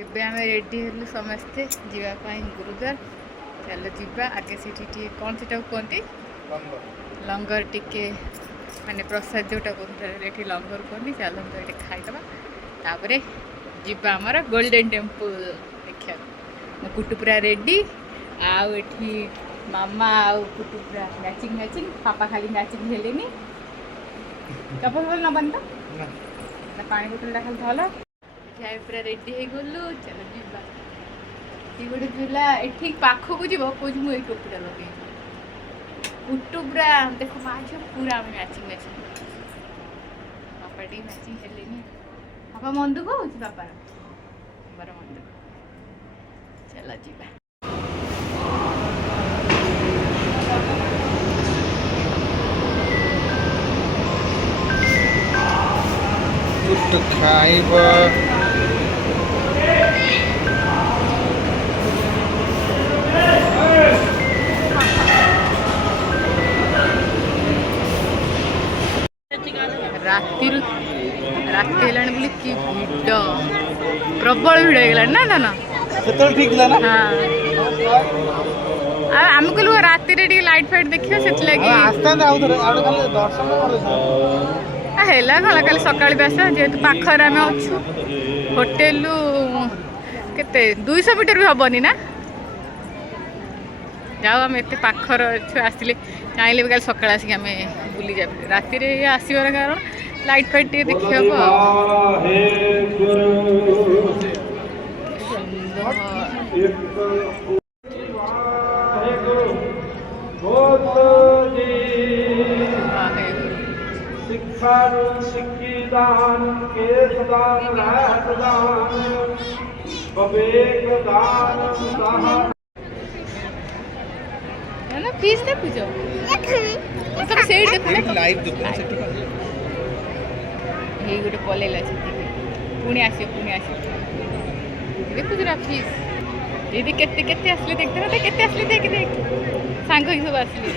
ଏବେ ଆମେ ରେଡ଼ି ହେଲୁ ସମସ୍ତେ ଯିବା ପାଇଁ ଗୁରୁଦ୍ୱାର। ଚାଲ ଯିବା ଆଗେ ସେଠି ଟିକେ କ'ଣ ସେଟାକୁ କୁହନ୍ତି ଲଙ୍ଗର ଟିକେ ମାନେ ପ୍ରସାଦ ଯେଉଁଟା କୁହନ୍ତି ଏଠି ଲଙ୍ଗର କୁହନ୍ତି। ଚାଲନ୍ତୁ ଏଠି ଖାଇଦେବା ତାପରେ ଯିବା ଆମର ଗୋଲ୍ଡେନ ଟେମ୍ପଲ ଦେଖିବାକୁ। ମୋ କୁଟୁ ପୁରା ରେଡ଼ି ଆଉ ଏଠି ମାମା ଆଉ କୁଟୁ ପୁରା ମ୍ୟାଚିଂ ମ୍ୟାଚିଂ। ପାପା ଖାଲି ମ୍ୟାଚିଂ ହେଲେନି। ଚପଲ ଭଲ ନବାନି ତ ପାଣି ବୋତଲଟା ଖାଲି ଭଲ। ଆମେ ପୁରା ରେଡ଼ି ହେଇଗଲୁ ଚାଲ ଯିବା। ସେ ଗୋଟେ ପିଲା ଏଠି ପାଖକୁ ଯିବ କହୁଛି ମୁଁ ଏଇ ଟୋପିଟା ଲଗେଇବି। କୁଟୁ ପୁରା ଦେଖ ମା ଝିଅ ପୁରା ଆମେ ମ୍ୟାଚିଂ ମ୍ୟାଚିଂ। ବାପା ଟିକେ ମ୍ୟାଚିଂ ହେଲେନି। ବାପା ମନ ଦୁଃଖ ହଉଛି ବାପାର ମନ ଦୁଃଖ। ଚାଲ ଯିବା। ଖାଇବା ରାତି ହେଲାଣି ବୋଲି କି ଭିଡ଼ ପ୍ରବଳ ଭିଡ଼ ହେଇଗଲାଣି ନା ଧନ ସେତେବେଳେ ଠିକ ଥିଲା ନା। ହଁ ଆଉ ଆମେ କହିଲୁ ରାତିରେ ଟିକେ ଲାଇଟ୍ ଫାଇଟ୍ ଦେଖିବା ସେଥିଲାଗି ଆସିଥାନ୍ତେ ଆଉ ଥରେ ଆଉ ଖାଲି ଦର୍ଶନ ହେଲା କଣ କାଲି ସକାଳେ ବି ଆସିବା ଯେହେତୁ ପାଖରେ ଆମେ ଅଛୁ। ହୋଟେଲରୁ କେତେ 200 ମିଟର ବି ହବନି ନା। ଯାଉ ଆମେ ଏତେ ପାଖର ଛୁଆ ଆସିଲେ ଚାହିଁଲେ ବି କାଲି ସକାଳେ ଆସିକି ଆମେ ବୁଲି ଯାଉ। ରାତିରେ ଆସିବାର କାରଣ ଲାଇଟ୍ ଫାଇଟ୍ ଟିକେ ଦେଖି ହବ ଆଉ। सिक्कीदान केशदान रहतदान विवेकदान ना फीस देखुଛ ତମେ ସେଇଠି ଦେଖୁନ ଲାଇଭ ଦେଖୁନ ସେଠି ଏଇ ଗୋଟେ ପଳେଇଲା ସେଠି ପୁଣି ଆସିବ ଦେଖୁଛୁ ନା ଫିସ୍ ଦିଦି କେତେ କେତେ ଆସିଲେ ଦେଖିତେ କେତେ ଆସିଲେ ଦେଖ ସାଙ୍ଗ ହେଇକି ସବୁ ଆସିଲେ।